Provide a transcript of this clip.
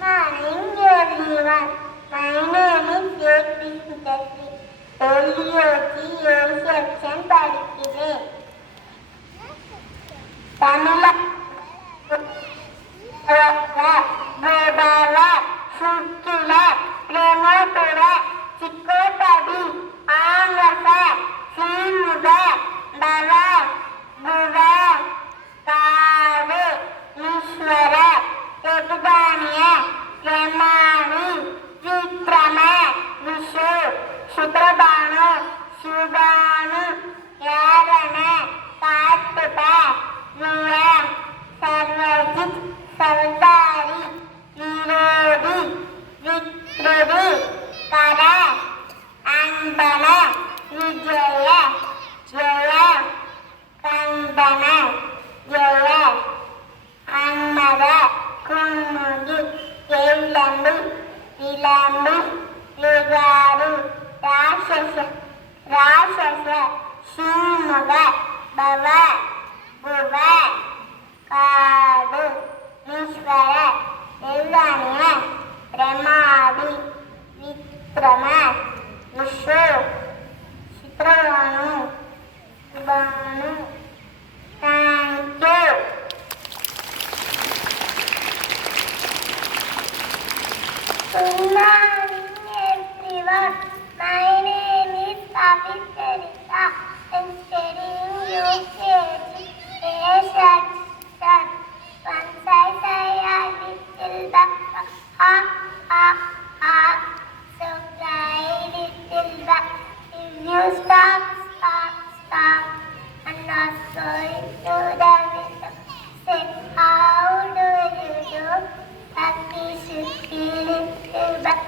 Morning everyone. My name is J.P. Sudhasri. LEOG section படிக்கிறேன். தமிழ கோபால சுக்கில பிரமோதுர சிக்கோபடி ஆங்கச சீமுக பவ புவ காடு ஈஸ்வர எதுதானிய பிரமாணி விக்ரம விஷு சுப்ரபானு சுபானு யாரண காட்டுப விய சர்வஜித் சர்தாரி விரோதி விக்ருதி கர அன்பன விஜய ஜய கந்தன ஜய அன்னத குன்முகி எல்லம்பு விளம்பு விகாரு ராசச ராசச சீமுக பவ புவ காடு ஈஸ்வர எல்தானிய பிரமாதி விக்ரம விஷு சித்ரவானு சுபானு. Thank you. Good morning everyone. My name is Savitharika. I'm studying UKG A section. Once I say a little duck, ha ha ha. So cry little duck. If you stop, stop, stop, and not going to the window, say how do you do? Happy should be little duck.